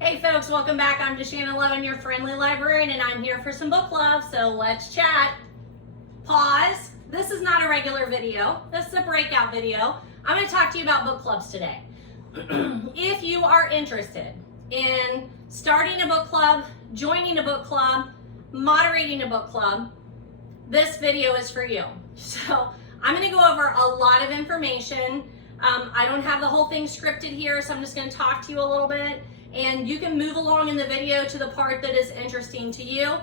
Hey folks, welcome back. I'm Deshanna Levin, your friendly librarian, and I'm here for some book love, so let's chat. Pause. This is not a regular video. This is a breakout video. I'm going to talk to you about book clubs today. If you are interested in starting a book club, joining a book club, moderating a book club, this video is for you. So I'm going to go over a lot of information. I don't have the whole thing scripted here, so I'm just going to talk to you a little bit. And you can move along in the video to the part that is interesting to you.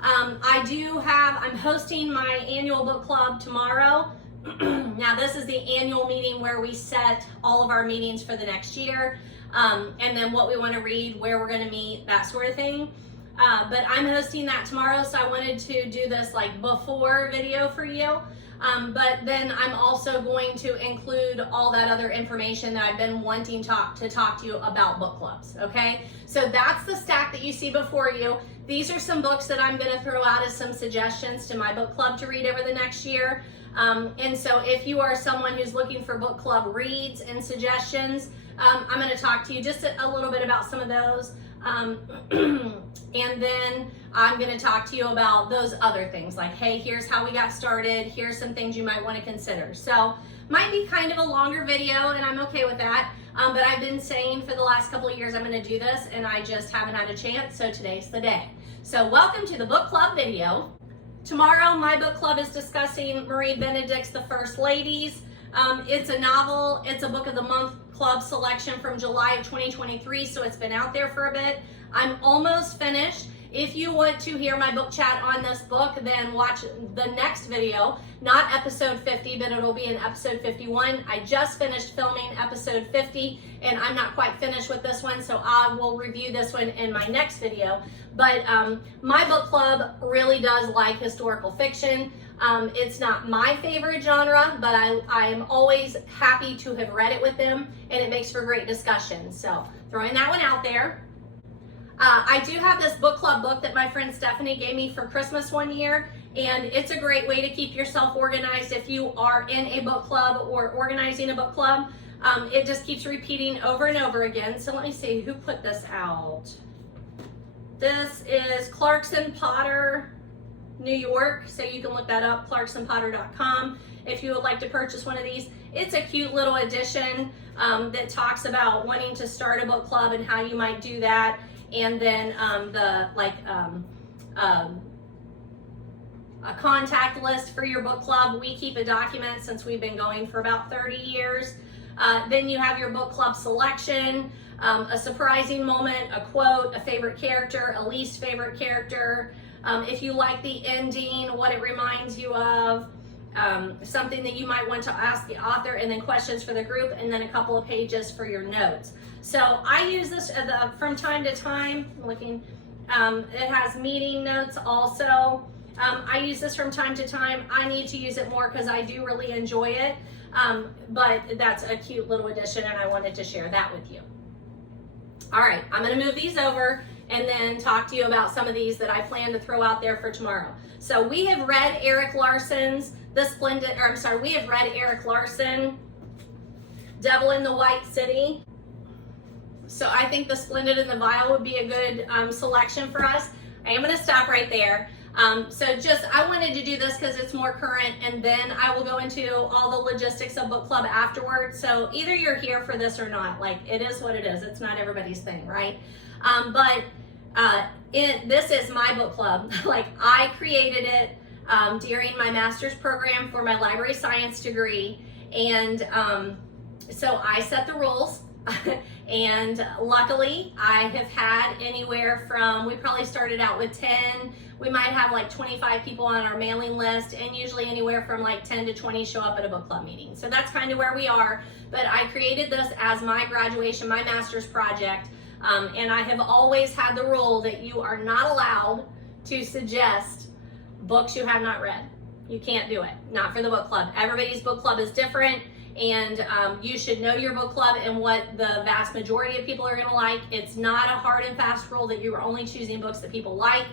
I'm hosting my annual book club tomorrow. Now this is the annual meeting where we set all of our meetings for the next year, and then what we want to read, where we're going to meet, that sort of thing. But I'm hosting that tomorrow, so I wanted to do this like before video for you. But then I'm also going to include all that other information that I've been wanting to talk to you about book clubs, okay? So that's the stack that you see before you. These are some books that I'm gonna throw out as some suggestions to my book club to read over the next year. And so if you are someone who's looking for book club reads and suggestions, I'm gonna talk to you just a little bit about some of those. And then I'm going to talk to you about those other things like, hey, here's how we got started. Here's some things you might want to consider. So might be kind of a longer video, and I'm okay with that. But I've been saying for the last couple of years I'm going to do this, and I just haven't had a chance. So today's the day. So welcome to the book club video. Tomorrow my book club is discussing Marie Benedict's The First Ladies. It's a novel. It's a book of the month club selection from July of 2023, so it's been out there for a bit. I'm almost finished. If you want to hear my book chat on this book, then watch the next video, not episode 50, but it'll be in episode 51. I just finished filming episode 50, and I'm not quite finished with this one, so I will review this one in my next video. But my book club really does like historical fiction. It's not my favorite genre, but I'm always happy to have read it with them, and it makes for great discussion. So throwing that one out there. I do have this book club book that my friend Stephanie gave me for Christmas one year, and it's a great way to keep yourself organized if you are in a book club or organizing a book club. It just keeps repeating over and over again. So let me see who put this out. This is Clarkson Potter, New York, so you can look that up, clarksonpotter.com, if you would like to purchase one of these. It's a cute little edition that talks about wanting to start a book club and how you might do that. And then a contact list for your book club. We keep a document since we've been going for about 30 years. Then you have your book club selection, a surprising moment, a quote, a favorite character, a least favorite character, if you like the ending, what it reminds you of, something that you might want to ask the author, and then questions for the group, and then a couple of pages for your notes. So I use this from time to time. Looking, it has meeting notes also. I use this from time to time. I need to use it more because I do really enjoy it. But that's a cute little addition, and I wanted to share that with you. All right, I'm going to move these over and then talk to you about some of these that I plan to throw out there for tomorrow. So we have read Erik Larson's we have read Erik Larson, Devil in the White City. So I think The Splendid and the Vile would be a good selection for us. I am going to stop right there. I wanted to do this because it's more current, and then I will go into all the logistics of book club afterwards. So either you're here for this or not. Like, it is what it is. It's not everybody's thing, right? This is my book club. Like, I created it during my master's program for my library science degree, and so I set the rules. And luckily I have had anywhere from, we probably started out with 10, we might have like 25 people on our mailing list, and usually anywhere from like 10 to 20 show up at a book club meeting. So that's kind of where we are. But I created this as my graduation, my master's project, and I have always had the rule that you are not allowed to suggest books you have not read. You can't do it, not for the book club. Everybody's book club is different. And you should know your book club and what the vast majority of people are going to like. It's not a hard and fast rule that you are only choosing books that people like,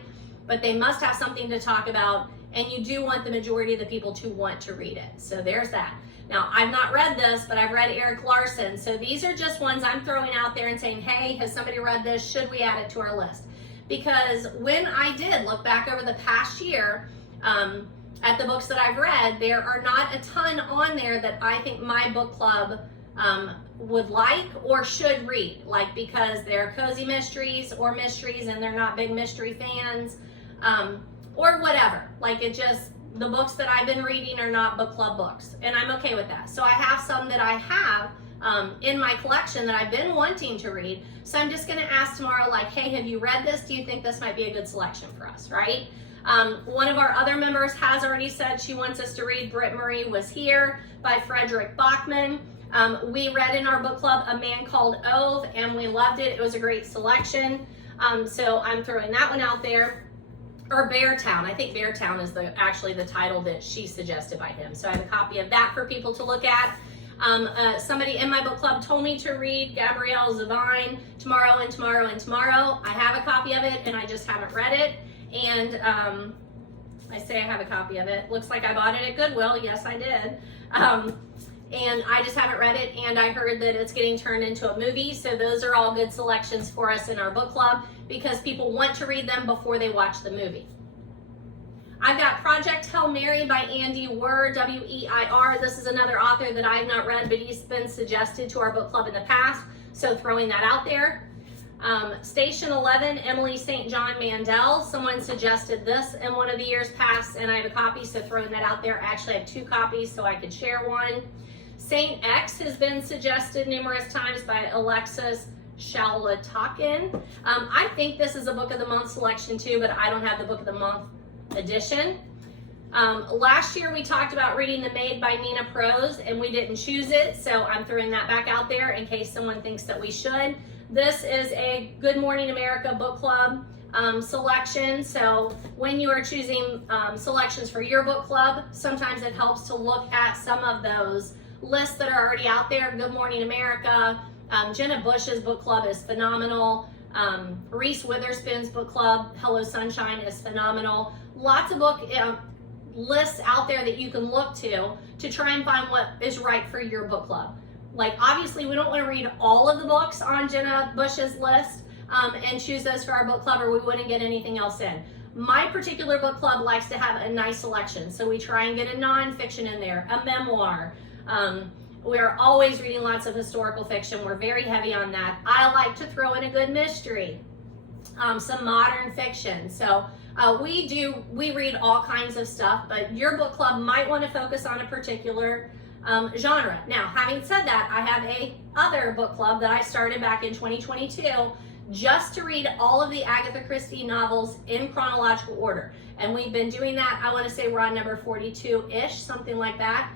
but they must have something to talk about and you do want the majority of the people to want to read it. So there's that. Now, I've not read this, but I've read Erik Larson. So these are just ones I'm throwing out there and saying, hey, has somebody read this? Should we add it to our list? Because when I did look back over the past year at the books that I've read, there are not a ton on there that I think my book club would like or should read, like because they're cozy mysteries or mysteries and they're not big mystery fans, or whatever. Like it just, the books that I've been reading are not book club books, and I'm okay with that. So I have some that I have in my collection that I've been wanting to read. So I'm just going to ask tomorrow, like, hey, have you read this? Do you think this might be a good selection for us, right? One of our other members has already said she wants us to read Britt Marie Was Here by Frederick Bachman. We read in our book club A Man Called Ove, and we loved it. It was a great selection. So I'm throwing that one out there. Or Beartown. I think Beartown is actually the title that she suggested by him. So I have a copy of that for people to look at. Somebody in my book club told me to read Gabrielle Zavine, Tomorrow and Tomorrow and Tomorrow. I have a copy of it and I just haven't read it. And I say I have a copy of it. Looks like I bought it at Goodwill. Yes, I did. And I just haven't read it, and I heard that it's getting turned into a movie. So those are all good selections for us in our book club because people want to read them before they watch the movie. I've got Project Hail Mary by Andy Weir, W-E-I-R. This is another author that I've not read, but he's been suggested to our book club in the past, so throwing that out there. Station 11, Emily St. John Mandel. Someone suggested this in one of the years past, and I have a copy, so throwing that out there. Actually, I have 2 copies, so I could share one. Saint X has been suggested numerous times by Alexis Shalatakin. I think this is a book of the month selection too, but I don't have the book of the month edition. Last year we talked about reading The Maid by Nina Prose, and we didn't choose it, so I'm throwing that back out there in case someone thinks that we should. This is a Good Morning America book club selection, so when you are choosing selections for your book club, sometimes it helps to look at some of those lists that are already out there. Good Morning America, Jenna Bush's book club is phenomenal. Reese Witherspoon's book club, Hello Sunshine, is phenomenal. Lots of book lists out there that you can look to try and find what is right for your book club. Like obviously we don't want to read all of the books on Jenna Bush's list and choose those for our book club, or we wouldn't get anything else in. My particular book club likes to have a nice selection, so we try and get a nonfiction in there, a memoir. We're always reading lots of historical fiction. We're very heavy on that. I like to throw in a good mystery, some modern fiction. So we read all kinds of stuff, but your book club might want to focus on a particular genre. Now, having said that, I have a other book club that I started back in 2022 just to read all of the Agatha Christie novels in chronological order. And we've been doing that, I want to say we're on number 42-ish, something like that.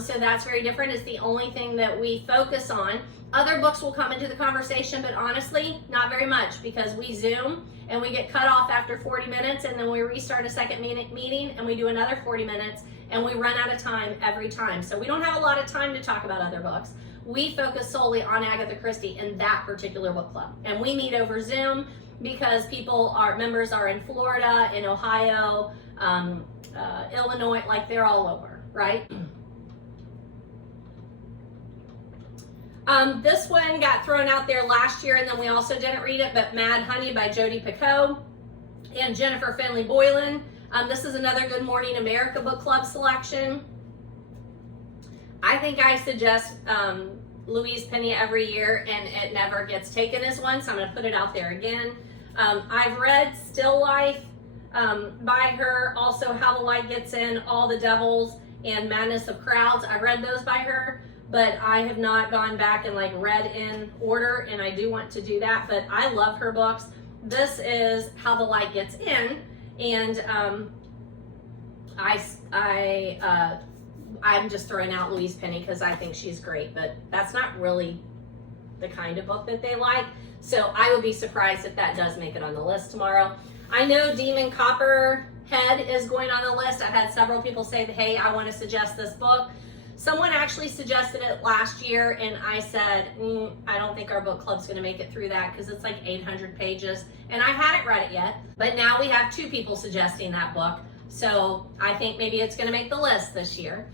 So that's very different. It's the only thing that we focus on. Other books will come into the conversation, but honestly, not very much, because we Zoom and we get cut off after 40 minutes, and then we restart a second meeting and we do another 40 minutes, and we run out of time every time. So we don't have a lot of time to talk about other books. We focus solely on Agatha Christie in that particular book club. And we meet over Zoom because members are in Florida, in Ohio, Illinois, like they're all over, right? This one got thrown out there last year, and then we also didn't read it, but Mad Honey by Jodi Picoult and Jennifer Finley Boylan. This is another Good Morning America book club selection. I think I suggest Louise Penny every year, and it never gets taken as one, so I'm going to put it out there again. I've read Still Life by her, also How the Light Gets In, All the Devils, and Madness of Crowds. I read those by her, but I have not gone back and like read in order, and I do want to do that, but I love her books. This is How the Light Gets In, and I'm just throwing out Louise Penny because I think she's great, but that's not really the kind of book that they like, so I would be surprised if that does make it on the list tomorrow. I know Demon Copperhead is going on the list. I've had several people say, hey, I want to suggest this book. Someone actually suggested it last year, and I said, I don't think our book club's going to make it through that because it's like 800 pages, and I hadn't read it yet. But now we have 2 people suggesting that book. So I think maybe it's going to make the list this year.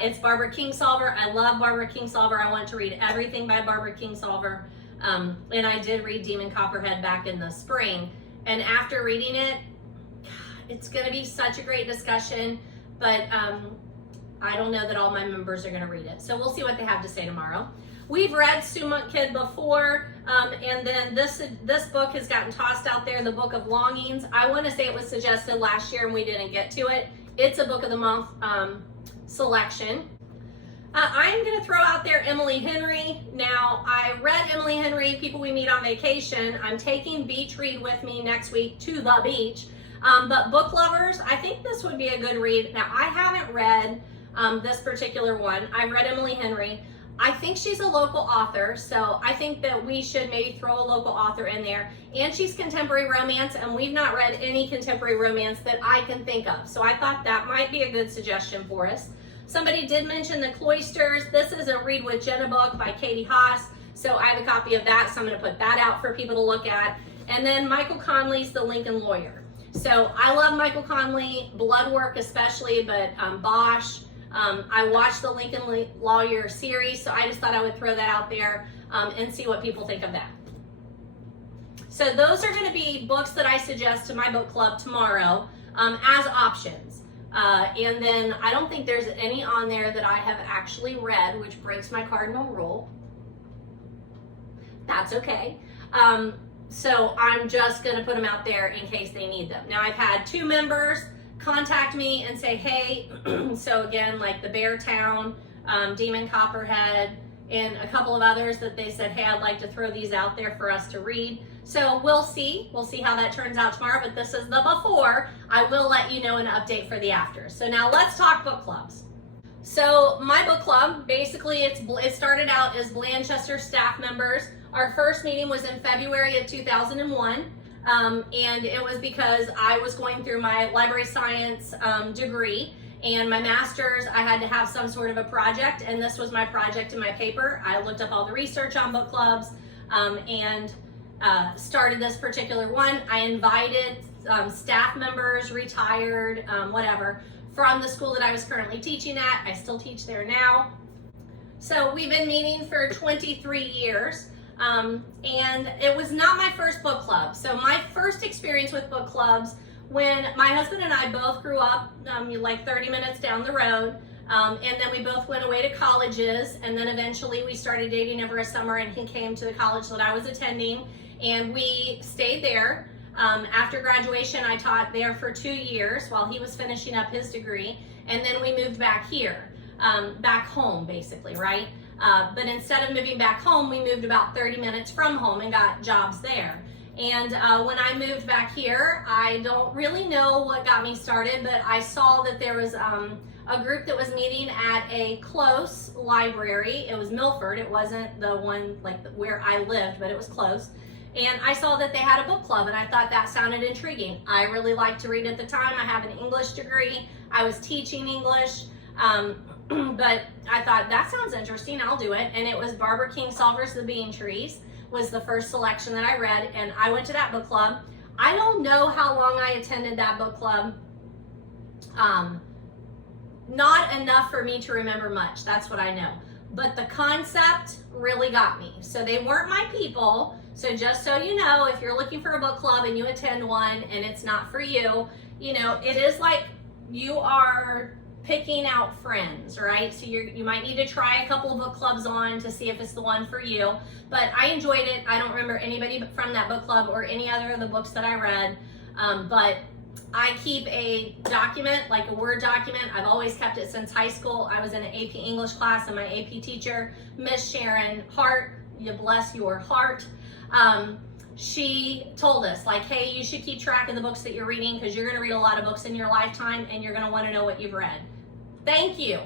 It's Barbara Kingsolver. I love Barbara Kingsolver. I want to read everything by Barbara Kingsolver. And I did read Demon Copperhead back in the spring. And after reading it, it's going to be such a great discussion. But I don't know that all my members are going to read it. So we'll see what they have to say tomorrow. We've read Sumach Kid before, and then this book has gotten tossed out there, the Book of Longings. I want to say it was suggested last year and we didn't get to it. It's a Book of the Month selection. I'm going to throw out there Emily Henry. Now, I read Emily Henry, People We Meet on Vacation. I'm taking Beach Read with me next week to the beach. But book lovers, I think this would be a good read. Now, I haven't read this particular one. I've read Emily Henry. I think she's a local author, so I think that we should maybe throw a local author in there. And she's contemporary romance, and we've not read any contemporary romance that I can think of. So I thought that might be a good suggestion for us. Somebody did mention The Cloisters. This is a Read with Jenna book by Katie Haas. So I have a copy of that, so I'm going to put that out for people to look at. And then Michael Conley's The Lincoln Lawyer. So I love Michael Conley, Bloodwork especially, but Bosch. I watched the Lincoln Lawyer series, so I just thought I would throw that out there and see what people think of that. So those are going to be books that I suggest to my book club tomorrow as options. And then I don't think there's any on there that I have actually read, which breaks my cardinal rule. That's okay. So I'm just going to put them out there in case they need them. Now, I've had 2 members contact me and say, hey, so again, like the Beartown, Demon Copperhead, and a couple of others that they said, hey, I'd like to throw these out there for us to read. So we'll see how that turns out tomorrow, but this is the before. I will let you know an update for the after. So now let's talk book clubs. So my book club, basically it started out as Blanchester staff members. Our first meeting was in February of 2001. And it was because I was going through my library science degree, and my master's, I had to have some sort of a project, and this was my project in my paper. I looked up all the research on book clubs and started this particular one. I invited staff members, retired, whatever, from the school that I was currently teaching at. I still teach there now. So we've been meeting for 23 years. And it was not my first book club. So my first experience with book clubs, when my husband and I both grew up like 30 minutes down the road, and then we both went away to colleges, and then eventually we started dating over a summer, and he came to the college that I was attending, and we stayed there. After graduation, I taught there for 2 years while he was finishing up his degree, and then we moved back here, back home basically, right? But instead of moving back home, we moved about 30 minutes from home and got jobs there. And when I moved back here, I don't really know what got me started, but I saw that there was a group that was meeting at a close library. It was Milford. It wasn't the one like where I lived, but it was close. And I saw that they had a book club, and I thought that sounded intriguing. I really liked to read at the time. I have an English degree. I was teaching English. But I thought, that sounds interesting, I'll do it. And it was Barbara Kingsolver's The Bean Trees was the first selection that I read, and I went to that book club. I don't know how long I attended that book club. Not enough for me to remember much, that's what I know. But the concept really got me. So they weren't my people. So just so you know, if you're looking for a book club and you attend one and it's not for you, you know, it is like you are picking out friends, right? So you might need to try a couple of book clubs on to see if it's the one for you. But I enjoyed it. I don't remember anybody from that book club or any other of the books that I read. But I keep a document, like a Word document. I've always kept it since high school. I was in an AP English class, and my AP teacher, Miss Sharon Hart, you bless your heart, she told us, like, hey, you should keep track of the books that you're reading, because you're going to read a lot of books in your lifetime, and you're going to want to know what you've read. Thank you,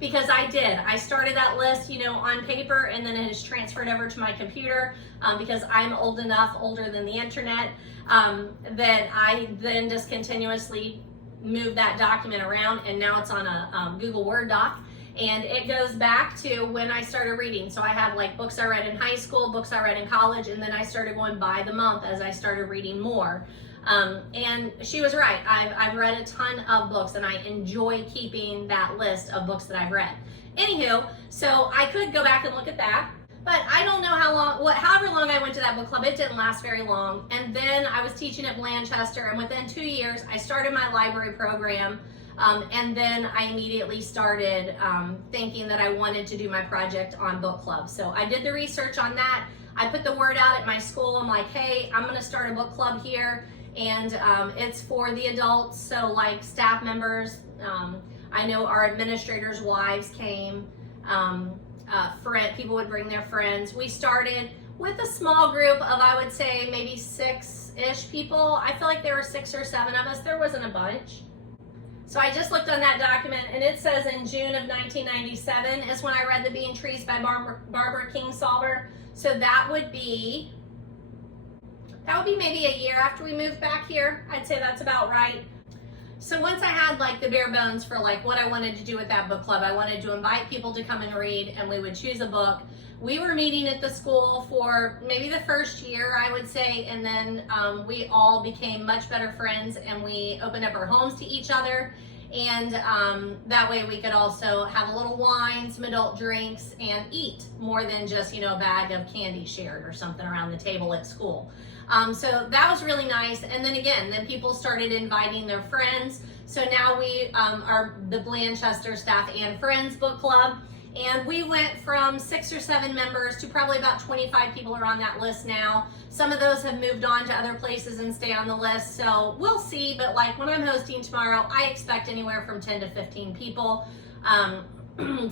because I did. I started that list, you know, on paper, and then it has transferred over to my computer because I'm old enough, older than the internet, that I then just continuously move that document around, and now it's on a Google Word doc. And it goes back to when I started reading. So I have like books I read in high school, books I read in college, and then I started going by the month as I started reading more. And she was right. I've read a ton of books, and I enjoy keeping that list of books that I've read. Anywho, so I could go back and look at that, but I don't know how long, however long I went to that book club, it didn't last very long. And then I was teaching at Blanchester, and within 2 years, I started my library program. And then I immediately started thinking that I wanted to do my project on book club. So I did the research on that. I put the word out at my school. I'm like, hey, I'm going to start a book club here. And it's for the adults. So like staff members, I know our administrators' wives came. People would bring their friends. We started with a small group of, I would say, maybe 6-ish people. I feel like there were 6 or 7 of us. There wasn't a bunch. So I just looked on that document, and it says in June of 1997 is when I read The Being Trees by Barbara Kingsolver. So that would be maybe a year after we moved back here. I'd say that's about right. So once I had like the bare bones for like what I wanted to do with that book club, I wanted to invite people to come and read, and we would choose a book. We were meeting at the school for maybe the first year, I would say, and then we all became much better friends, and we opened up our homes to each other. And that way we could also have a little wine, some adult drinks, and eat more than just, a bag of candy shared or something around the table at school. So that was really nice. And then people started inviting their friends. So now we are the Blanchester Staff and Friends Book Club. And we went from 6 or 7 members to probably about 25 people are on that list now. Some of those have moved on to other places and stay on the list. So we'll see. But like when I'm hosting tomorrow, I expect anywhere from 10 to 15 people.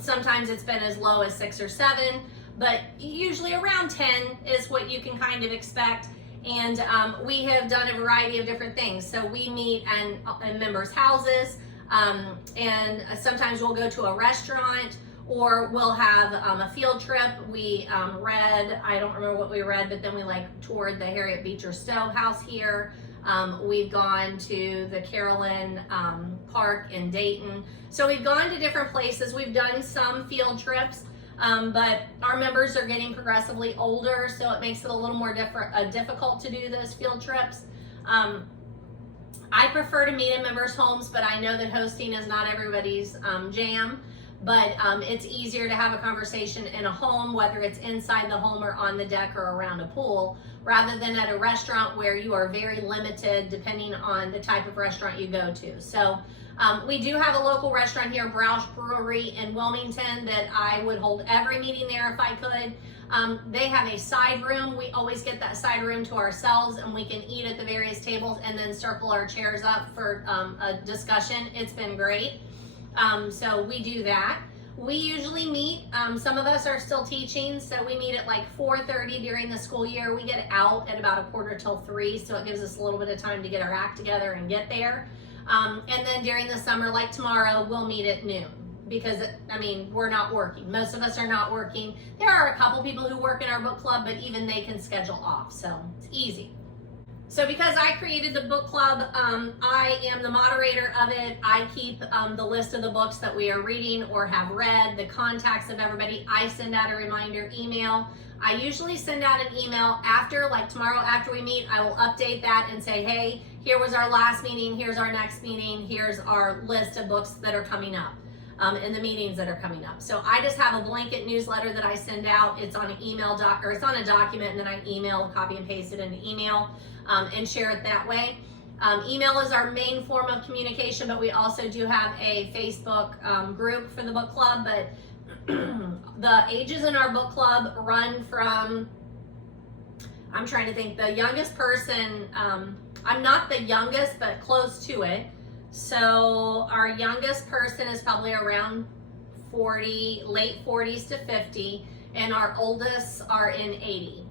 Sometimes it's been as low as 6 or 7, but usually around 10 is what you can kind of expect. And we have done a variety of different things. So we meet in members' houses, and sometimes we'll go to a restaurant, or we'll have a field trip. We read, I don't remember what we read, but then we toured the Harriet Beecher Stowe house here. We've gone to the Carolyn Park in Dayton. So we've gone to different places. We've done some field trips, but our members are getting progressively older, so it makes it a little more difficult to do those field trips. I prefer to meet in members' homes, but I know that hosting is not everybody's jam. But it's easier to have a conversation in a home, whether it's inside the home or on the deck or around a pool, rather than at a restaurant where you are very limited depending on the type of restaurant you go to. So we do have a local restaurant here, Broush Brewery in Wilmington, that I would hold every meeting there if I could. They have a side room. We always get that side room to ourselves, and we can eat at the various tables and then circle our chairs up for a discussion. It's been great. So we do that. We usually meet, some of us are still teaching, so we meet at 4:30 during the school year. We get out at about 2:45, so it gives us a little bit of time to get our act together and get there. And then during the summer, like tomorrow, we'll meet at noon, because we're not working. Most of us are not working. There are a couple people who work in our book club, but even they can schedule off, so it's easy. So because I created the book club, I am the moderator of it. I keep the list of the books that we are reading or have read, the contacts of everybody. I send out a reminder email. I usually send out an email after, tomorrow after we meet, I will update that and say, hey, here was our last meeting, here's our next meeting, here's our list of books that are coming up. In the meetings that are coming up. So I just have a blanket newsletter that I send out. It's on an email or it's on a document, and then I copy and paste it into email and share it that way. Email is our main form of communication, but we also do have a Facebook group for the book club. But the ages in our book club run from, I'm trying to think, the youngest person, I'm not the youngest, but close to it. So our youngest person is probably around 40, late 40s to 50, and our oldest are in 80.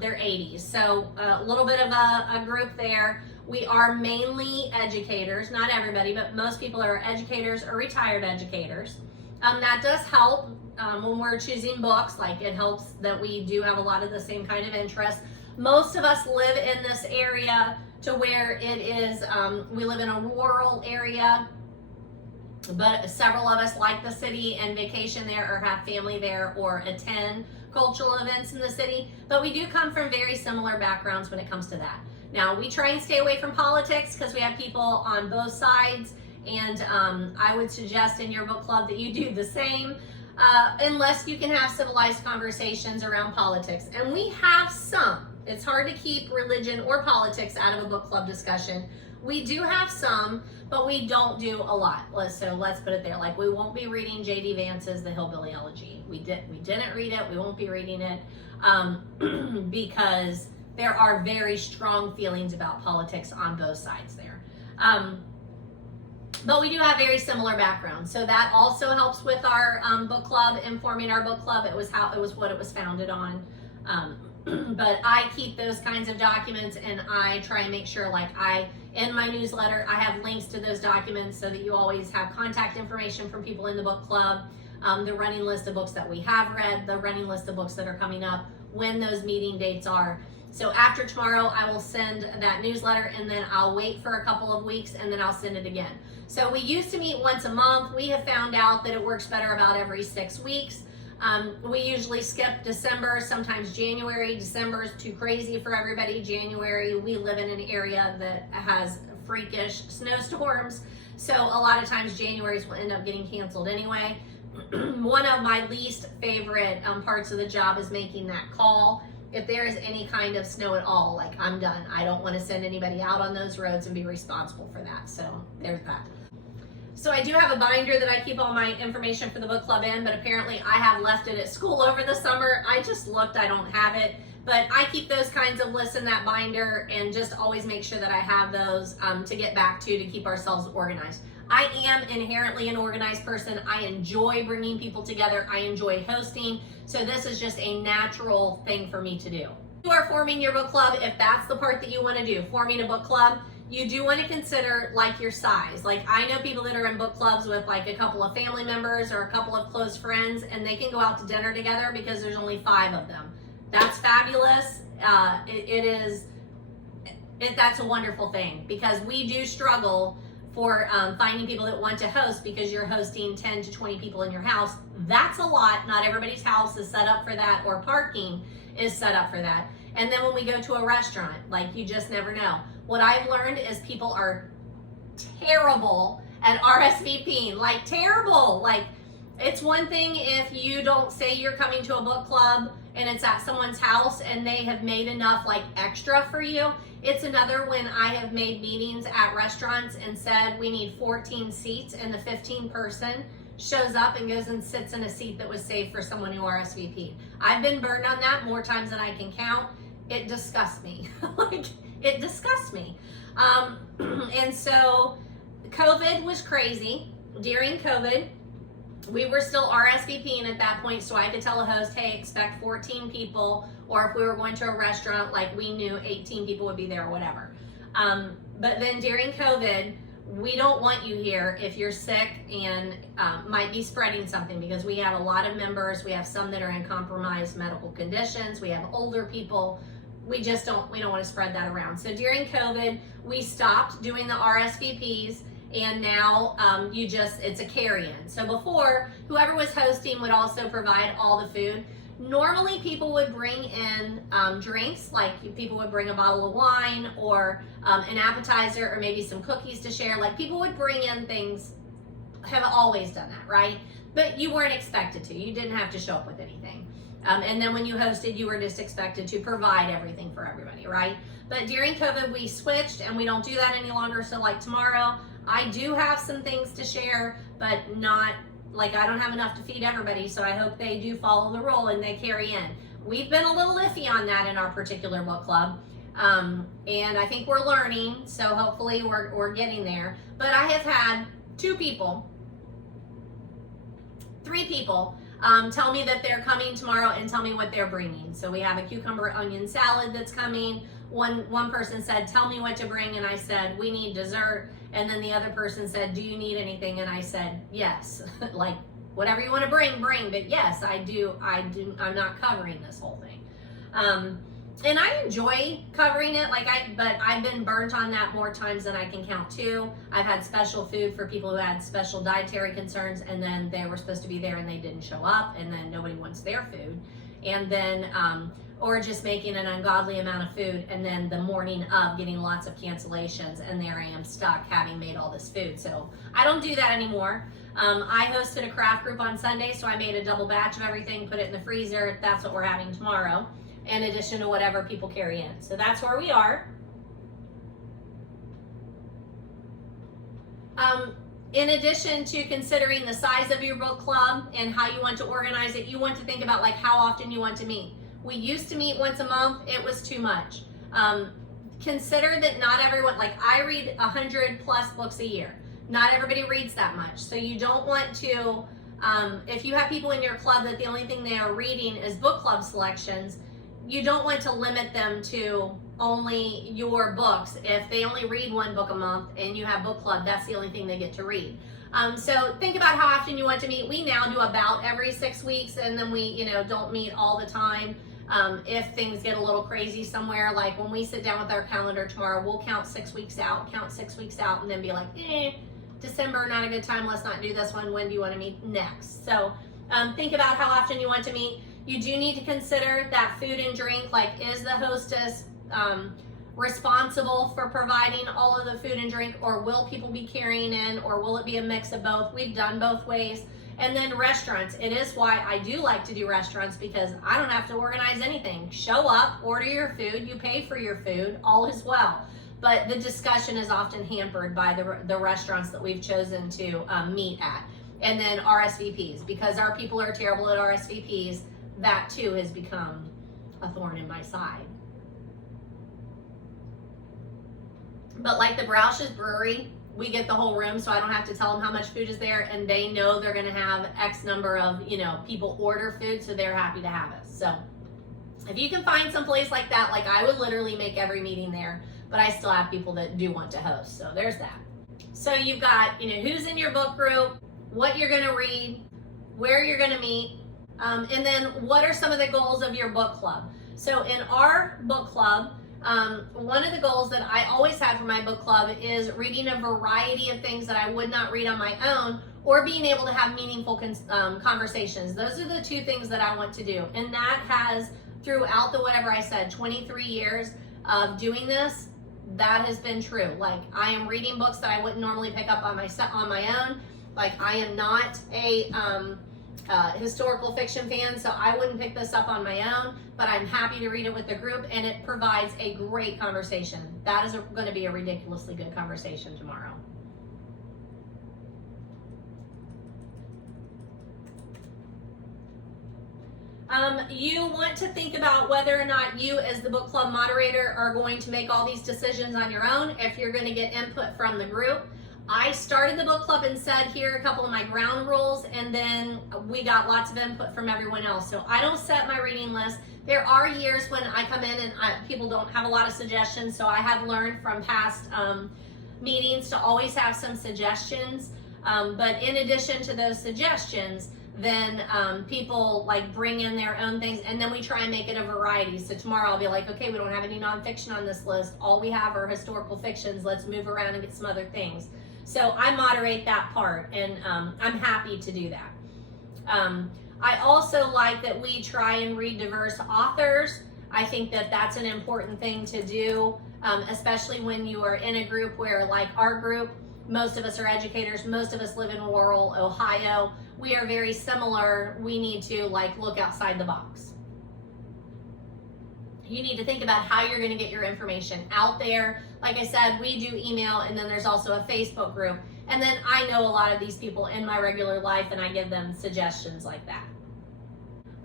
They're 80s. So a little bit of a group there. We are mainly educators, not everybody, but most people are educators or retired educators. That does help when we're choosing books. It helps that we do have a lot of the same kind of interests. Most of us live in this area to where it is, we live in a rural area, but several of us like the city and vacation there or have family there or attend cultural events in the city, but we do come from very similar backgrounds when it comes to that. Now, we try and stay away from politics because we have people on both sides, and I would suggest in your book club that you do the same, unless you can have civilized conversations around politics. And we have some. It's hard to keep religion or politics out of a book club discussion. We do have some, but we don't do a lot. So let's put it there. Like, we won't be reading J.D. Vance's The Hillbilly Elegy. We didn't read it. We won't be reading it because there are very strong feelings about politics on both sides there. But we do have very similar backgrounds. So that also helps with our book club, informing our book club. It was what it was founded on. But I keep those kinds of documents, and I try and make sure, like, in my newsletter, I have links to those documents so that you always have contact information from people in the book club, the running list of books that we have read, the running list of books that are coming up, when those meeting dates are. So after tomorrow, I will send that newsletter, and then I'll wait for a couple of weeks, and then I'll send it again. So we used to meet once a month. We have found out that it works better about every 6 weeks. We usually skip December, sometimes January. December is too crazy for everybody. January, we live in an area that has freakish snowstorms, so a lot of times January's will end up getting canceled anyway. One of my least favorite parts of the job is making that call. If there is any kind of snow at all, like, I'm done. I don't want to send anybody out on those roads and be responsible for that. So there's that. So I do have a binder that I keep all my information for the book club in, but apparently I have left it at school over the summer. I just looked, I don't have it, but I keep those kinds of lists in that binder and just always make sure that I have those to get back to keep ourselves organized. I am inherently an organized person. I enjoy bringing people together. I enjoy hosting. So this is just a natural thing for me to do. You are forming your book club. If that's the part that you want to do, forming a book club, you do want to consider, like, your size. Like, I know people that are in book clubs with like a couple of family members or a couple of close friends, and they can go out to dinner together because there's only 5 of them. That's fabulous. That's a wonderful thing, because we do struggle for finding people that want to host, because you're hosting 10 to 20 people in your house. That's a lot. Not everybody's house is set up for that, or parking is set up for that. And then when we go to a restaurant, like, you just never know. What I've learned is people are terrible at RSVPing, like, terrible. Like, it's one thing if you don't say you're coming to a book club and it's at someone's house and they have made enough, like, extra for you. It's another when I have made meetings at restaurants and said we need 14 seats, and the 15th person shows up and goes and sits in a seat that was saved for someone who RSVP'd. I've been burned on that more times than I can count. It disgusts me. Like, it disgusts me. And so COVID was crazy. During COVID, we were still RSVPing at that point, so I had to tell a host, hey, expect 14 people, or if we were going to a restaurant, like, we knew 18 people would be there or whatever. But then during COVID, we don't want you here if you're sick and might be spreading something, because we have a lot of members. We have some that are in compromised medical conditions. We have older people. We don't want to spread that around. So during COVID, we stopped doing the RSVPs, and now it's a carry-in. So before, whoever was hosting would also provide all the food. Normally people would bring in drinks, like people would bring a bottle of wine or an appetizer, or maybe some cookies to share. Like, people would bring in things, have always done that, right? But you weren't expected to. You didn't have to show up with anything. And then when you hosted, you were just expected to provide everything for everybody, right? But during COVID, we switched, and we don't do that any longer. So like tomorrow, I do have some things to share, but not, like, I don't have enough to feed everybody. So I hope they do follow the rule and they carry in. We've been a little iffy on that in our particular book club. And I think we're learning, so hopefully we're getting there. But I have had 3 people tell me that they're coming tomorrow and tell me what they're bringing. So we have a cucumber onion salad that's coming. One person said, tell me what to bring, and I said, we need dessert. And then the other person said, do you need anything? And I said, yes. Like, whatever you want to bring, but yes, I do. I'm not covering this whole thing. And I enjoy covering it, but I've been burnt on that more times than I can count too. I've had special food for people who had special dietary concerns, and then they were supposed to be there and they didn't show up, and then nobody wants their food. And then, or just making an ungodly amount of food, and then the morning of getting lots of cancellations, and there I am stuck having made all this food. So I don't do that anymore. I hosted a craft group on Sunday, so I made a double batch of everything, put it in the freezer. That's what we're having tomorrow, in addition to whatever people carry in. So that's where we are. In addition to considering the size of your book club and how you want to organize it, you want to think about like how often you want to meet. We used to meet once a month. It was too much. Consider that not everyone, like I read 100 plus books a year. Not everybody reads that much. So you don't want to, if you have people in your club that the only thing they are reading is book club selections, you don't want to limit them to only your books. If they only read one book a month and you have book club, that's the only thing they get to read. So think about how often you want to meet. We now do about every 6 weeks, and then we, don't meet all the time. If things get a little crazy somewhere, like when we sit down with our calendar tomorrow, we'll count 6 weeks out, and then be like, December, not a good time, let's not do this one. When do you want to meet next? So think about how often you want to meet. You do need to consider that food and drink, like is the hostess responsible for providing all of the food and drink, or will people be carrying in, or will it be a mix of both? We've done both ways. And then restaurants. It is why I do like to do restaurants, because I don't have to organize anything. Show up, order your food, you pay for your food, all is well. But the discussion is often hampered by the restaurants that we've chosen to meet at. And then RSVPs, because our people are terrible at RSVPs, that too has become a thorn in my side. But like the Broush's Brewery, we get the whole room, so I don't have to tell them how much food is there, and they know they're gonna have X number of, people order food, so they're happy to have us. So if you can find some place like that, like I would literally make every meeting there, but I still have people that do want to host, so there's that. So you've got, who's in your book group, what you're gonna read, where you're gonna meet, and then what are some of the goals of your book club. So in our book club, one of the goals that I always had for my book club is reading a variety of things that I would not read on my own, or being able to have meaningful conversations. Those are the two things that I want to do. And that has, throughout the, whatever I said, 23 years of doing this, that has been true. Like I am reading books that I wouldn't normally pick up on my own. Like I am not a historical fiction fan, so I wouldn't pick this up on my own, but I'm happy to read it with the group, and it provides a great conversation. That is going to be a ridiculously good conversation tomorrow. You want to think about whether or not you as the book club moderator are going to make all these decisions on your own, if you're going to get input from the group. I started the book club and said, here are a couple of my ground rules, and then we got lots of input from everyone else. So I don't set my reading list. There are years when I come in and people don't have a lot of suggestions, so I have learned from past meetings to always have some suggestions. But in addition to those suggestions, then people like bring in their own things, and then we try and make it a variety. So tomorrow I'll be like, okay, we don't have any nonfiction on this list. All we have are historical fictions. Let's move around and get some other things. So I moderate that part, and I'm happy to do that. I also like that we try and read diverse authors. I think that that's an important thing to do, especially when you are in a group where, like our group, most of us are educators, most of us live in rural Ohio. We are very similar. We need to look outside the box. You need to think about how you're going to get your information out there. Like I said, we do email, and then there's also a Facebook group. And then I know a lot of these people in my regular life, and I give them suggestions like that.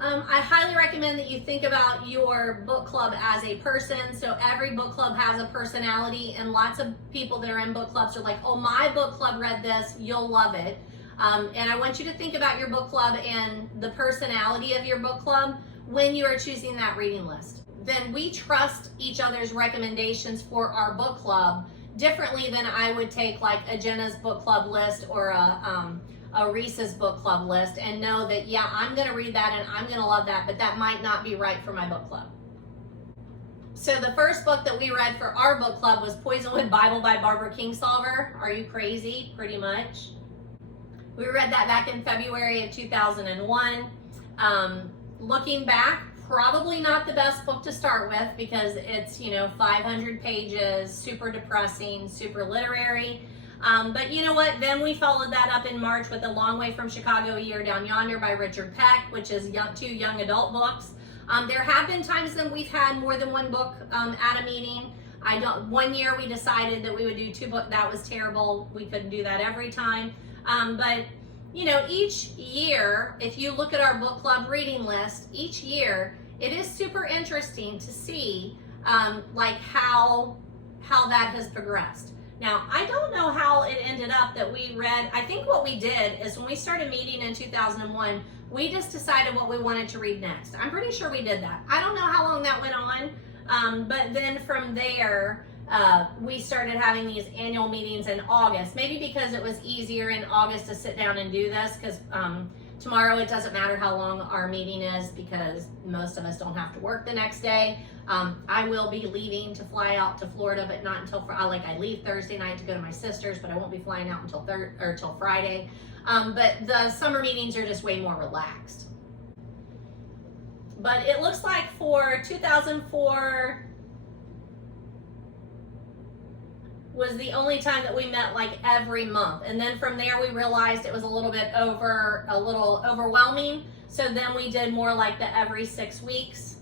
I highly recommend that you think about your book club as a person. So every book club has a personality, and lots of people that are in book clubs are like, oh, my book club read this, you'll love it. And I want you to think about your book club and the personality of your book club when you are choosing that reading list. Then we trust each other's recommendations for our book club differently than I would take like a Jenna's book club list or a Reese's book club list, and know that, yeah, I'm going to read that and I'm going to love that, but that might not be right for my book club. So the first book that we read for our book club was Poisonwood Bible by Barbara Kingsolver. Are you crazy? Pretty much. We read that back in February of 2001. Looking back, probably not the best book to start with because it's, 500 pages, super depressing, super literary. But you know what? Then we followed that up in March with A Long Way from Chicago, A Year Down Yonder by Richard Peck, which is two young adult books. There have been times that we've had more than one book at a meeting. One year we decided that we would do 2 books. That was terrible. We couldn't do that every time. But each year, if you look at our book club reading list, each year it is super interesting to see like how that has progressed. Now, I don't know how it ended up that we read. I think what we did is when we started meeting in 2001, we just decided what we wanted to read next. I'm pretty sure we did that. I don't know how long that went on, but then from there, we started having these annual meetings in August, maybe because it was easier in August to sit down and do this, because tomorrow it doesn't matter how long our meeting is because most of us don't have to work the next day. I will be leaving to fly out to Florida, but not until I leave Thursday night to go to my sister's, but I won't be flying out until Friday. But the summer meetings are just way more relaxed. But it looks like for 2004 was the only time that we met like every month. And then from there we realized it was a little overwhelming. So then we did more like the every 6 weeks.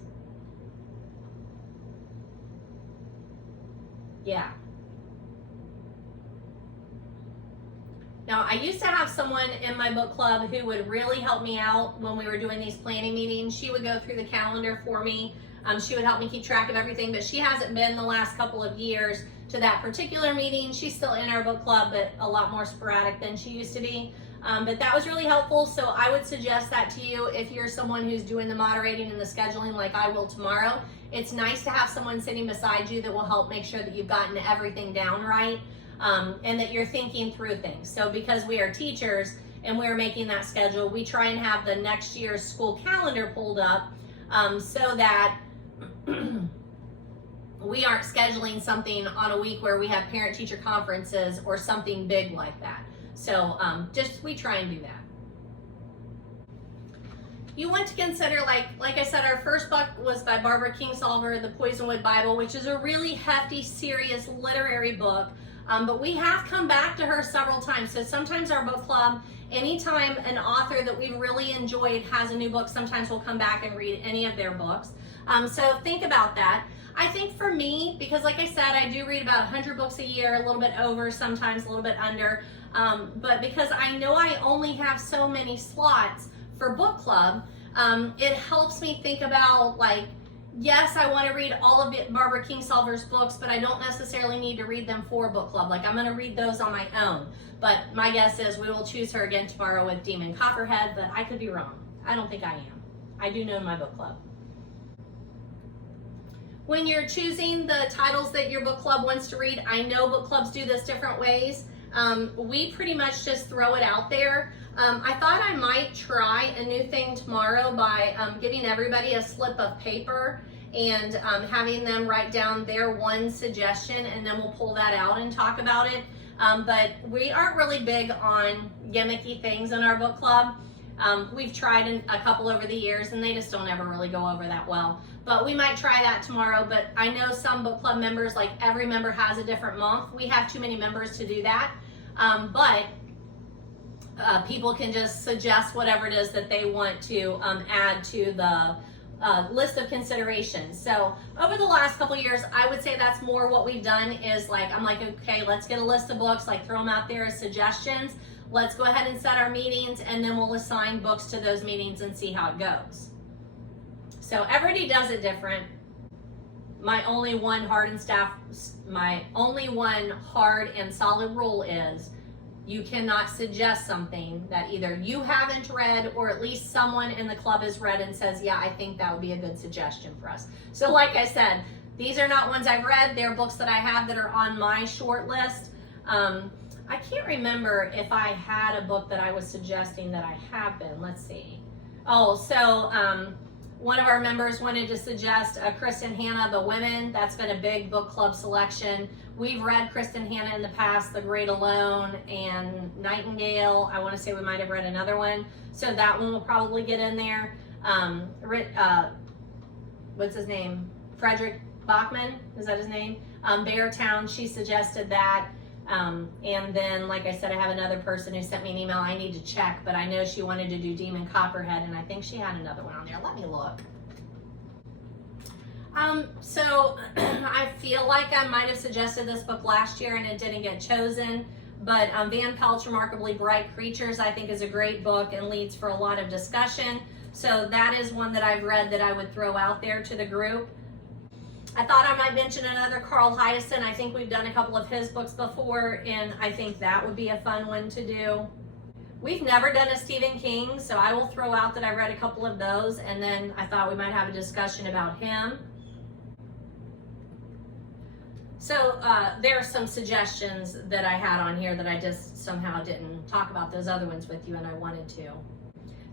Yeah. Now, I used to have someone in my book club who would really help me out when we were doing these planning meetings. She would go through the calendar for me. She would help me keep track of everything, but she hasn't been the last couple of years to that particular meeting. She's still in our book club, but a lot more sporadic than she used to be. But that was really helpful. So I would suggest that to you if you're someone who's doing the moderating and the scheduling like I will tomorrow. It's nice to have someone sitting beside you that will help make sure that you've gotten everything down right, and that you're thinking through things. So because we are teachers and we're making that schedule, we try and have the next year's school calendar pulled up so that we aren't scheduling something on a week where we have parent-teacher conferences or something big like that. So we try and do that. You want to consider, like I said, our first book was by Barbara Kingsolver, The Poisonwood Bible, which is a really hefty, serious literary book. But we have come back to her several times. So sometimes our book club, anytime an author that we've really enjoyed has a new book, sometimes we'll come back and read any of their books. So think about that. I think for me, because like I said, I do read about 100 books a year, a little bit over, sometimes a little bit under. But because I know I only have so many slots for book club, it helps me think about, like, yes, I want to read all of Barbara Kingsolver's books, but I don't necessarily need to read them for book club. Like, I'm going to read those on my own. But my guess is we will choose her again tomorrow with Demon Copperhead, but I could be wrong. I don't think I am. I do know my book club. When you're choosing the titles that your book club wants to read, I know book clubs do this different ways. We pretty much just throw it out there. I thought I might try a new thing tomorrow by giving everybody a slip of paper and having them write down their one suggestion, and then we'll pull that out and talk about it. But we aren't really big on gimmicky things in our book club. We've tried a couple over the years and they just don't ever really go over that well. But we might try that tomorrow. But I know some book club members, like every member has a different month. We have too many members to do that. But people can just suggest whatever it is that they want to add to the list of considerations. So over the last couple of years, I would say that's more what we've done is I'm like, okay, let's get a list of books, throw them out there as suggestions. Let's go ahead and set our meetings, and then we'll assign books to those meetings and see how it goes. So everybody does it different. My only one hard and solid rule is you cannot suggest something that either you haven't read or at least someone in the club has read and says, yeah, I think that would be a good suggestion for us. So like I said, these are not ones I've read. They're books that I have that are on my short list. I can't remember if I had a book that I was suggesting that I have been. Let's see. Oh, so One of our members wanted to suggest Kristen Hanna, The Women. That's been a big book club selection. We've read Kristen Hanna in the past, The Great Alone and Nightingale. I want to say we might have read another one. So that one will probably get in there. What's his name? Frederick Bachman, is that his name? Beartown, she suggested that. And then, like I said, I have another person who sent me an email. I need to check, but I know she wanted to do Demon Copperhead, and I think she had another one on there. Let me look. So I feel like I might have suggested this book last year and it didn't get chosen, but Van Pelt's Remarkably Bright Creatures I think is a great book and leads for a lot of discussion. So that is one that I've read that I would throw out there to the group. I thought I might mention another Carl Hiaasen. I think we've done a couple of his books before, and I think that would be a fun one to do. We've never done a Stephen King, so I will throw out that I read a couple of those, and then I thought we might have a discussion about him. So there are some suggestions that I had on here that I just somehow didn't talk about those other ones with you, and I wanted to.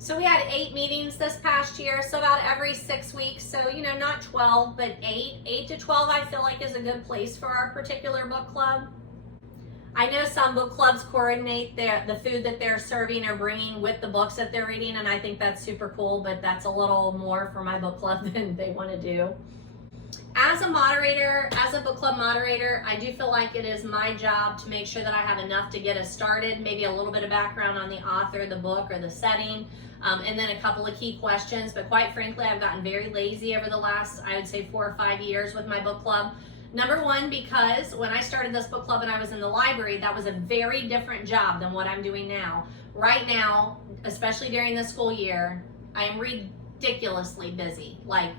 So we had 8 meetings this past year, so about every 6 weeks. So, you know, not 12, but 8. 8 to 12 I feel like is a good place for our particular book club. I know some book clubs coordinate the food that they're serving or bringing with the books that they're reading, and I think that's super cool, but that's a little more for my book club than they want to do. As a moderator, as a book club moderator, I do feel like it is my job to make sure that I have enough to get us started, maybe a little bit of background on the author, the book, or the setting, and then a couple of key questions. But quite frankly, I've gotten very lazy over the last, I would say, 4 or 5 years with my book club. Number one, because when I started this book club and I was in the library, that was a very different job than what I'm doing now. Right now, especially during the school year, I am ridiculously busy. Like,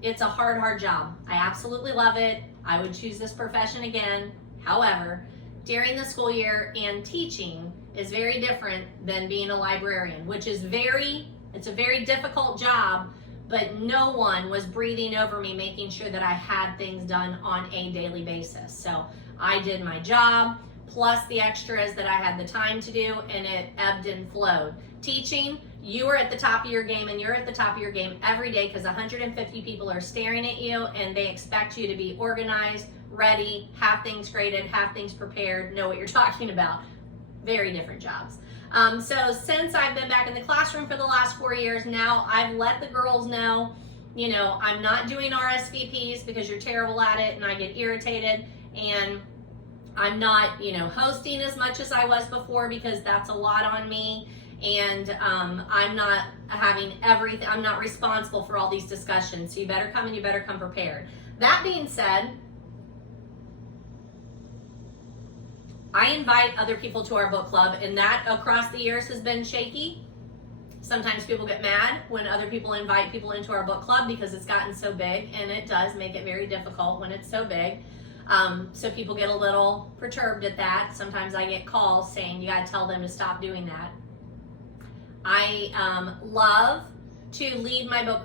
it's a hard job. I absolutely love it. I would choose this profession again. However, during the school year and teaching is very different than being a librarian, which is it's a very difficult job, but no one was breathing over me making sure that I had things done on a daily basis. So I did my job, plus the extras that I had the time to do, and it ebbed and flowed. Teaching, you are at the top of your game, and you're at the top of your game every day because 150 people are staring at you and they expect you to be organized, ready, have things graded, have things prepared, know what you're talking about. Very different jobs. So since I've been back in the classroom for the last 4 years now, I've let the girls know, you know, I'm not doing RSVPs because you're terrible at it and I get irritated, and I'm not, you know, hosting as much as I was before because that's a lot on me. And I'm not having everything, I'm not responsible for all these discussions. So you better come and you better come prepared. That being said, I invite other people to our book club, and that across the years has been shaky. Sometimes people get mad when other people invite people into our book club because it's gotten so big, and it does make it very difficult when it's so big. So people get a little perturbed at that. Sometimes I get calls saying you got to tell them to stop doing that. I love to lead my book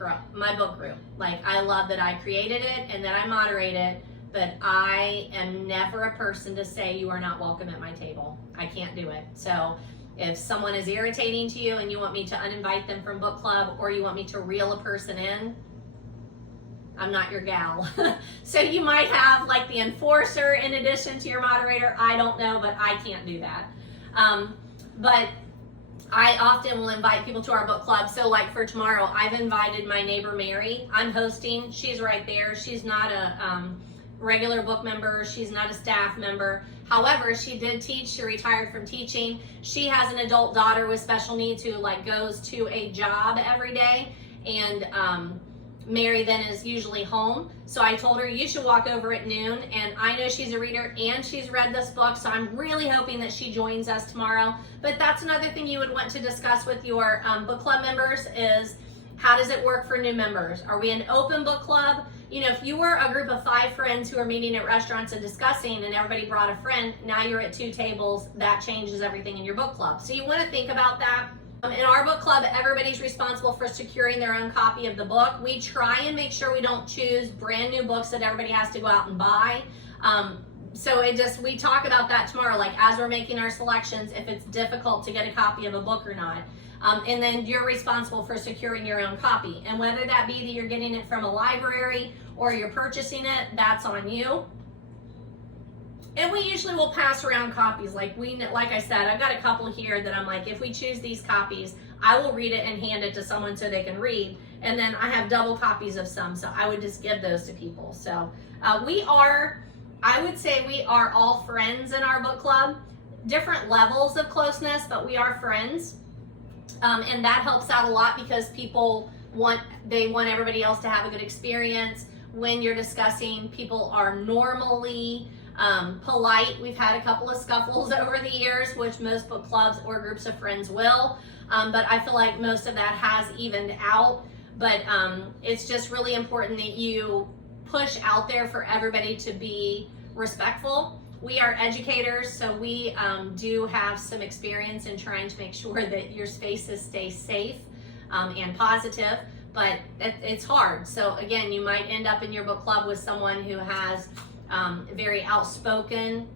group. Like, I love that I created it and that I moderate it, but I am never a person to say you are not welcome at my table. I can't do it. So if someone is irritating to you and you want me to uninvite them from book club, or you want me to reel a person in, I'm not your gal. So you might have like the enforcer in addition to your moderator. I don't know, but I can't do that. But I often will invite people to our book club. So like for tomorrow, I've invited my neighbor Mary. I'm hosting. She's right there. She's not a regular book member. She's not a staff member. However, she did teach. She retired from teaching. She has an adult daughter with special needs who like goes to a job every day, and Mary then is usually home. So I told her you should walk over at noon, and I know she's a reader and she's read this book, so I'm really hoping that she joins us tomorrow. But that's another thing you would want to discuss with your book club members is, how does it work for new members? Are we an open book club? You know, if you were a group of 5 friends who are meeting at restaurants and discussing, and everybody brought a friend, now you're at 2 tables, that changes everything in your book club. So you want to think about that. In our book club, everybody's responsible for securing their own copy of the book. We try and make sure we don't choose brand new books that everybody has to go out and buy. So we talk about that tomorrow, like as we're making our selections, if it's difficult to get a copy of a book or not. And then you're responsible for securing your own copy. And whether that be that you're getting it from a library or you're purchasing it, that's on you. And we usually will pass around copies. Like I said, I've got a couple here that I'm like, if we choose these copies, I will read it and hand it to someone so they can read. And then I have double copies of some, so I would just give those to people. So I would say we are all friends in our book club. Different levels of closeness, but we are friends. And that helps out a lot because people want everybody else to have a good experience. When you're discussing, people are normally polite. We've had a couple of scuffles over the years, which most book clubs or groups of friends will, but I feel like most of that has evened out. But it's just really important that you push out there for everybody to be respectful. We are educators, so we do have some experience in trying to make sure that your spaces stay safe and positive, but it's hard. So again, you might end up in your book club with someone who has very outspoken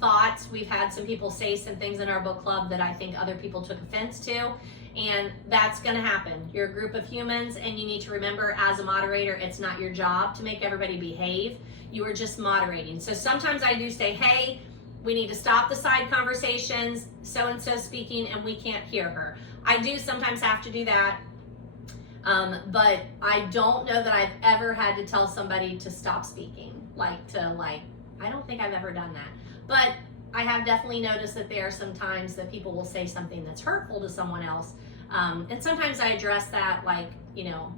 thoughts. We've had some people say some things in our book club that I think other people took offense to, and that's going to happen. You're a group of humans, and you need to remember, as a moderator, it's not your job to make everybody behave. You are just moderating. So sometimes I do say, hey, we need to stop the side conversations, so-and-so speaking, and we can't hear her. I do sometimes have to do that, but I don't know that I've ever had to tell somebody to stop speaking. I don't think I've ever done that. But I have definitely noticed that there are some times that people will say something that's hurtful to someone else. And sometimes I address that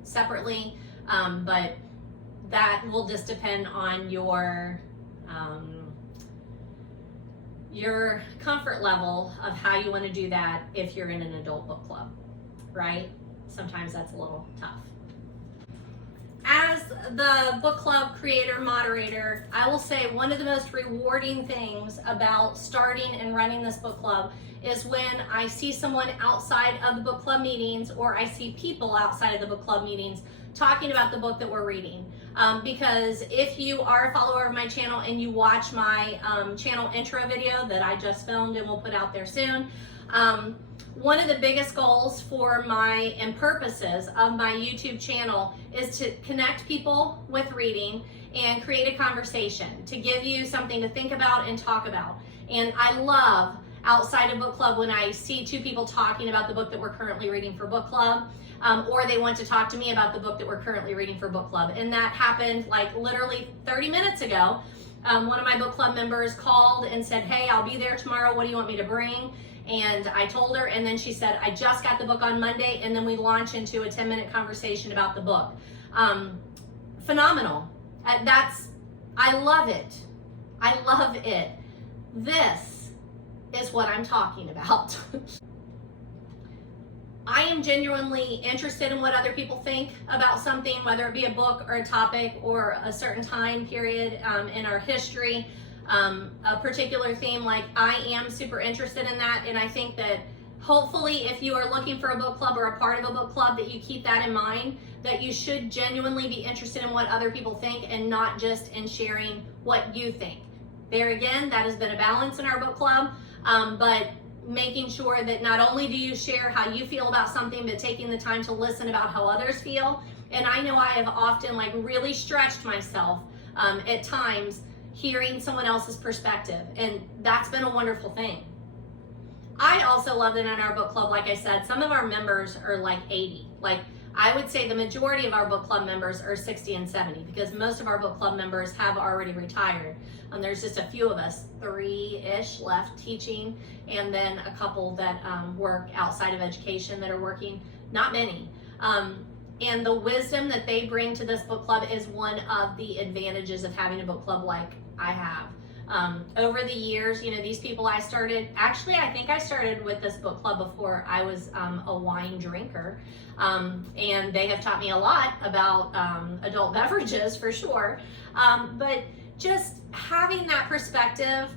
separately, but that will just depend on your comfort level of how you want to do that if you're in an adult book club, right? Sometimes that's a little tough. As the book club creator moderator, I will say one of the most rewarding things about starting and running this book club is when I see someone outside of the book club meetings, or I see people outside of the book club meetings talking about the book that we're reading. Because if you are a follower of my channel and you watch my channel intro video that I just filmed and will put out there soon, one of the biggest goals and purposes of my YouTube channel is to connect people with reading and create a conversation, to give you something to think about and talk about. And I love, outside of book club, when I see two people talking about the book that we're currently reading for book club, or they want to talk to me about the book that we're currently reading for book club. And that happened literally 30 minutes ago. One of my book club members called and said, hey, I'll be there tomorrow. What do you want me to bring? And I told her, and then she said, I just got the book on Monday, and then we launch into a 10-minute conversation about the book. Phenomenal. I love it. I love it. This is what I'm talking about. I am genuinely interested in what other people think about something, whether it be a book or a topic or a certain time period in our history. A particular theme. I am super interested in that, and I think that hopefully if you are looking for a book club or a part of a book club, that you keep that in mind, that you should genuinely be interested in what other people think and not just in sharing what you think. There again, that has been a balance in our book club, but making sure that not only do you share how you feel about something, but taking the time to listen about how others feel. And I know I have often really stretched myself at times hearing someone else's perspective, and that's been a wonderful thing. I also love that in our book club, like I said, some of our members are 80. I would say the majority of our book club members are 60 and 70, because most of our book club members have already retired. There's just a few of us, 3-ish left teaching, and then a couple that work outside of education that are working, not many. And the wisdom that they bring to this book club is one of the advantages of having a book club like I have. Over the years, these people I think I started with this book club before I was a wine drinker. And they have taught me a lot about adult beverages for sure. But just having that perspective,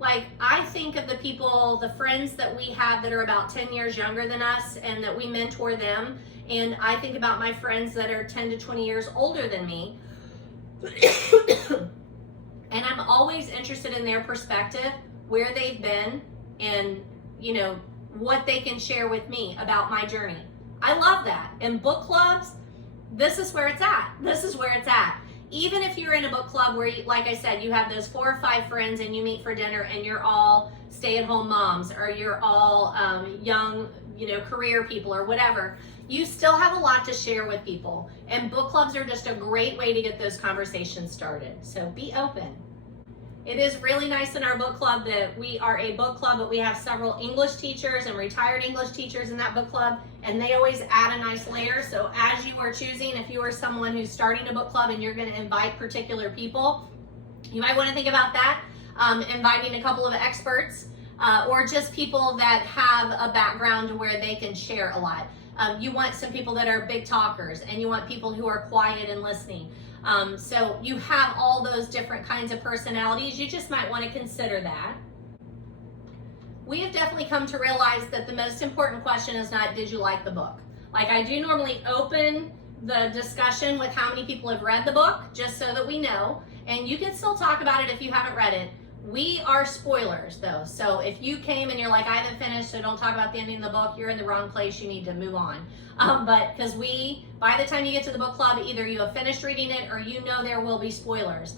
I think of the friends that we have that are about 10 years younger than us and that we mentor them. And I think about my friends that are 10 to 20 years older than me. And I'm always interested in their perspective, where they've been, and, what they can share with me about my journey. I love that. In book clubs, this is where it's at. This is where it's at. Even if you're in a book club where, like I said, you have those 4 or 5 friends and you meet for dinner and you're all stay-at-home moms, or you're all young, career people or whatever, you still have a lot to share with people. And book clubs are just a great way to get those conversations started. So be open. It is really nice in our book club that we are a book club, but we have several English teachers and retired English teachers in that book club, and they always add a nice layer. So as you are choosing, if you are someone who's starting a book club and you're going to invite particular people, you might want to think about that, inviting a couple of experts, or just people that have a background where they can share a lot. You want some people that are big talkers, and you want people who are quiet and listening. So you have all those different kinds of personalities. You just might want to consider that. We have definitely come to realize that the most important question is not, did you like the book? Like, I do normally open the discussion with how many people have read the book, just so that we know. And you can still talk about it if you haven't read it. We are spoilers though. So if you came and you're like, I haven't finished, so don't talk about the ending of the book, you're in the wrong place, you need to move on. But because by the time you get to the book club, either you have finished reading it or you know there will be spoilers.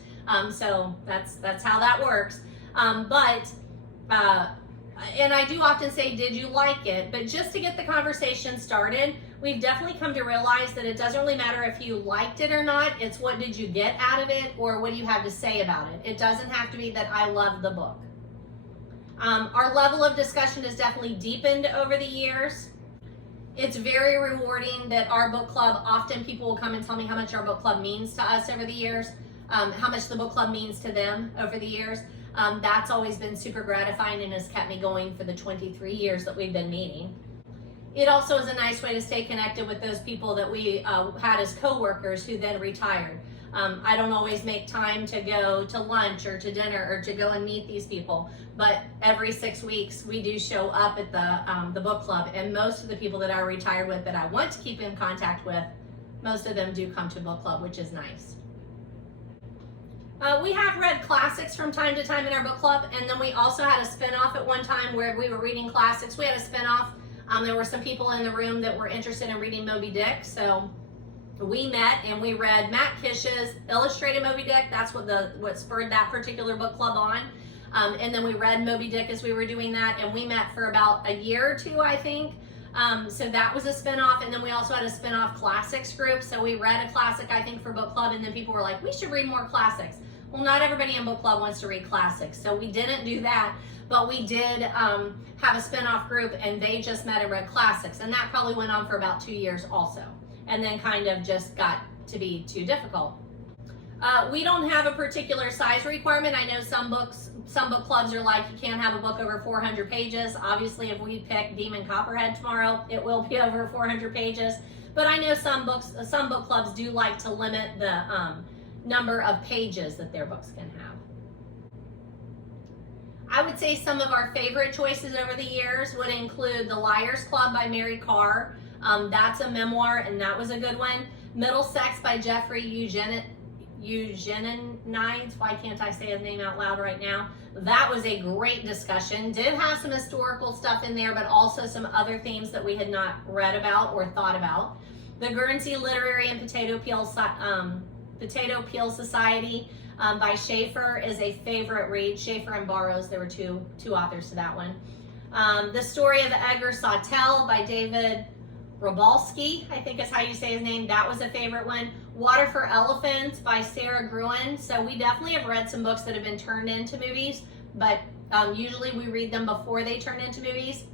So that's how that works. And I do often say, did you like it? But just to get the conversation started, we've definitely come to realize that it doesn't really matter if you liked it or not. It's what did you get out of it, or what do you have to say about it? It doesn't have to be that I love the book. Our level of discussion has definitely deepened over the years. It's very rewarding that our book club, often people will come and tell me how much our book club means to us over the years, how much the book club means to them over the years. That's always been super gratifying and has kept me going for the 23 years that we've been meeting. It also is a nice way to stay connected with those people that we had as co-workers who then retired. I don't always make time to go to lunch or to dinner or to go and meet these people, but every 6 weeks we do show up at the book club, and most of the people that I retired with that I want to keep in contact with, most of them do come to book club, which is nice. We have read classics from time to time in our book club, and then we also had a spin-off at one time where we were reading classics. We had a spin-off. There were some people in the room that were interested in reading Moby Dick, so we met and we read Matt Kish's illustrated Moby Dick. That's what spurred that particular book club on. And then we read Moby Dick as we were doing that, and we met for about a year or two, I think. So that was a spin-off, and then we also had a spin-off classics group. So we read a classic, I think, for book club, and then people were like, we should read more classics. Well, not everybody in book club wants to read classics, so we didn't do that, but we did have a spin-off group, and they just met and read classics, and that probably went on for about 2 years also, and then kind of just got to be too difficult. We don't have a particular size requirement. I know some book clubs are like, you can't have a book over 400 pages. Obviously, if we pick Demon Copperhead tomorrow, it will be over 400 pages. But I know some book clubs do like to limit the number of pages that their books can have. I would say some of our favorite choices over the years would include The Liars Club by Mary Karr. That's a memoir, and that was a good one. Middlesex by Jeffrey Eugenides. Why can't I say his name out loud right now? That was a great discussion. Did have some historical stuff in there, but also some other themes that we had not read about or thought about. The Guernsey Literary and Potato Peel Society by Schaefer is a favorite read. Schaefer and Burroughs, there were two authors to that one. The Story of Edgar Sawtelle by David Robalski, I think is how you say his name. That was a favorite one. Water for Elephants by Sarah Gruen. So we definitely have read some books that have been turned into movies, but usually we read them before they turn into movies.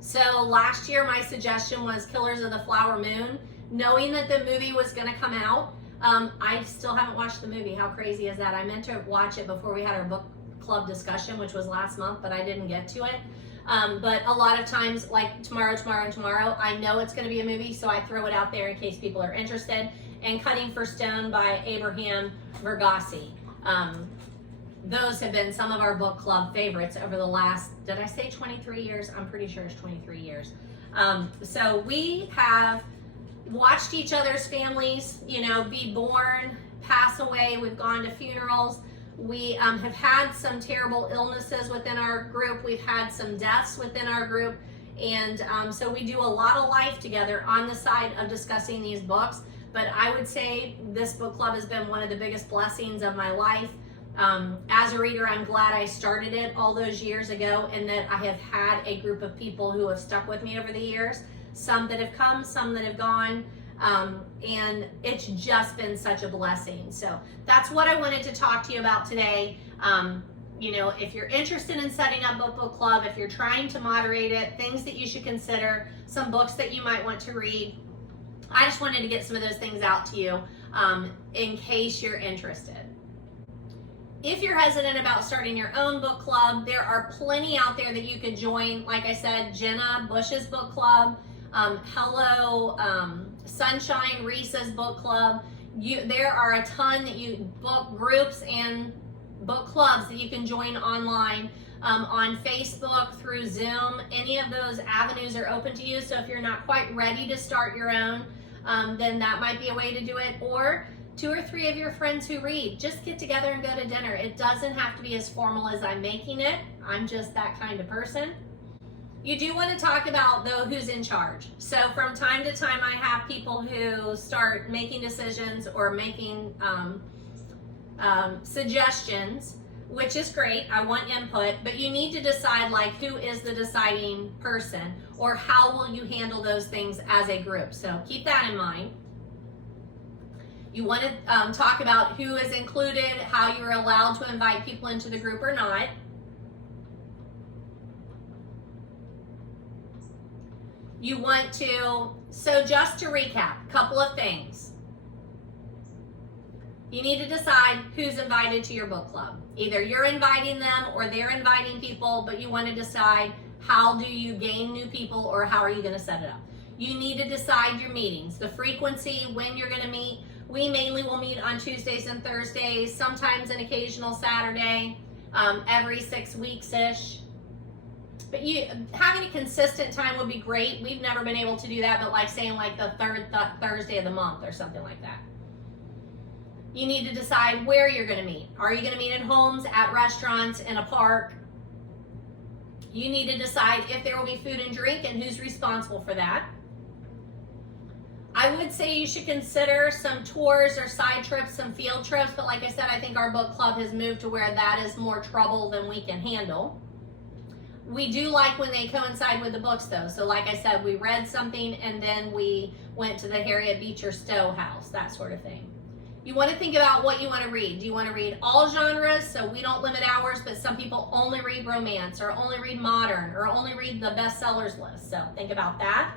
So last year my suggestion was Killers of the Flower Moon. Knowing that the movie was going to come out, I still haven't watched the movie. How crazy is that? I meant to watch it before we had our book club discussion, which was last month, but I didn't get to it. But a lot of times, like tomorrow, I know it's going to be a movie, so I throw it out there in case people are interested. And Cutting for Stone by Abraham Verghese. Those have been some of our book club favorites over the last, did I say 23 years? I'm pretty sure it's 23 years. So we have watched each other's families, be born, pass away. We've gone to funerals. We have had some terrible illnesses within our group. We've had some deaths within our group. And so we do a lot of life together on the side of discussing these books. But I would say this book club has been one of the biggest blessings of my life. As a reader, I'm glad I started it all those years ago, and that I have had a group of people who have stuck with me over the years. Some that have come, some that have gone. And it's just been such a blessing. So that's what I wanted to talk to you about today. You know, if you're interested in setting up a book club, if you're trying to moderate it, things that you should consider, some books that you might want to read. I just wanted to get some of those things out to you in case you're interested. If you're hesitant about starting your own book club, there are plenty out there that you could join. Like I said, Jenna Bush's book club, Hello Sunshine Reese's book club. There are a ton that you book groups and book clubs that you can join online on Facebook, through Zoom. Any of those avenues are open to you. So if you're not quite ready to start your own, then that might be a way to do it. Or 2 or 3 of your friends who read, just get together and go to dinner. It doesn't have to be as formal as I'm making it. I'm just that kind of person. You do want to talk about, though, who's in charge. So from time to time, I have people who start making decisions or making suggestions, which is great. I want input, but you need to decide, like, who is the deciding person, or how will you handle those things as a group. So keep that in mind. You want to talk about who is included, how you're allowed to invite people into the group or not. You want to, so just to recap, a couple of things. You need to decide who's invited to your book club. Either you're inviting them or they're inviting people, but you want to decide, how do you gain new people, or how are you going to set it up? You need to decide your meetings, the frequency, when you're going to meet. We mainly will meet on Tuesdays and Thursdays, sometimes an occasional Saturday, every 6 weeks-ish. But having a consistent time would be great. We've never been able to do that, but like saying like the third Thursday of the month or something like that. You need to decide where you're going to meet. Are you going to meet in homes, at restaurants, in a park? You need to decide if there will be food and drink and who's responsible for that. I would say you should consider some tours or side trips, some field trips, but like I said, I think our book club has moved to where that is more trouble than we can handle. We do like when they coincide with the books, though. So like I said, we read something and then we went to the Harriet Beecher Stowe house, that sort of thing. You want to think about what you want to read. Do you want to read all genres? So we don't limit hours, but some people only read romance, or only read modern, or only read the bestsellers list. So think about that.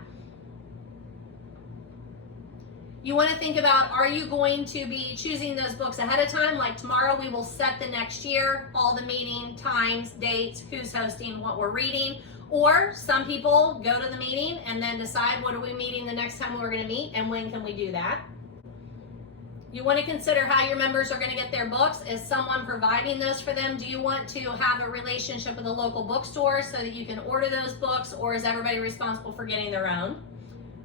You want to think about, are you going to be choosing those books ahead of time? Like tomorrow we will set the next year, all the meeting times, dates, who's hosting, what we're reading. Or some people go to the meeting and then decide, what are we meeting the next time we're going to meet, and when can we do that? You want to consider how your members are going to get their books. Is someone providing those for them? Do you want to have a relationship with a local bookstore so that you can order those books, or is everybody responsible for getting their own?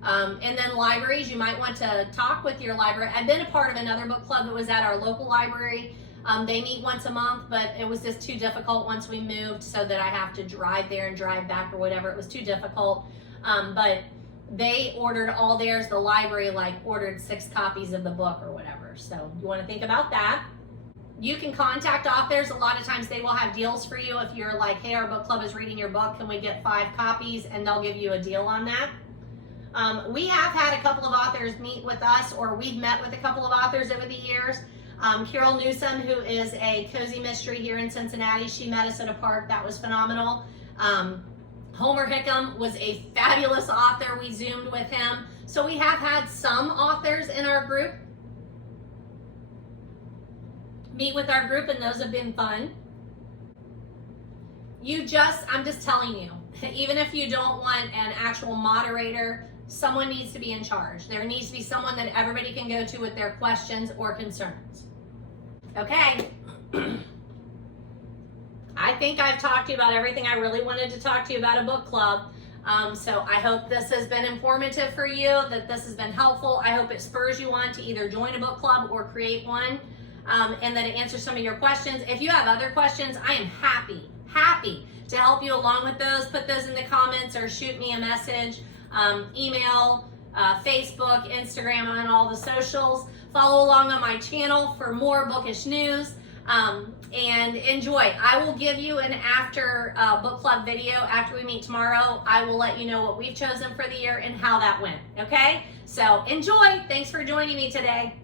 And then libraries, you might want to talk with your library. I've been a part of another book club that was at our local library. They meet once a month, but it was just too difficult once we moved, so that I have to drive there and drive back or whatever. It was too difficult. But they ordered all theirs. The library ordered 6 copies of the book or whatever. So you want to think about that. You can contact authors. A lot of times they will have deals for you. If you're like, hey, our book club is reading your book, can we get 5 copies? And they'll give you a deal on that. We have had a couple of authors meet with us, or we've met with a couple of authors over the years. Carol Newsom, who is a cozy mystery here in Cincinnati, she met us at a park. That was phenomenal. Homer Hickam was a fabulous author. We Zoomed with him. So we have had some authors in our group meet with our group, and those have been fun. I'm just telling you, even if you don't want an actual moderator, someone needs to be in charge. There needs to be someone that everybody can go to with their questions or concerns. Okay. I think I've talked to you about everything I really wanted to talk to you about a book club. So I hope this has been informative for you, that this has been helpful. I hope it spurs you on to either join a book club or create one. and then to answer some of your questions. If you have other questions, I am happy to help you along with those. Put those in the comments or shoot me a message, email, Facebook, Instagram, and all the socials. Follow along on my channel for more bookish news, and enjoy. I will give you an after book club video after we meet tomorrow. I will let you know what we've chosen for the year and how that went, okay? So enjoy. Thanks for joining me today.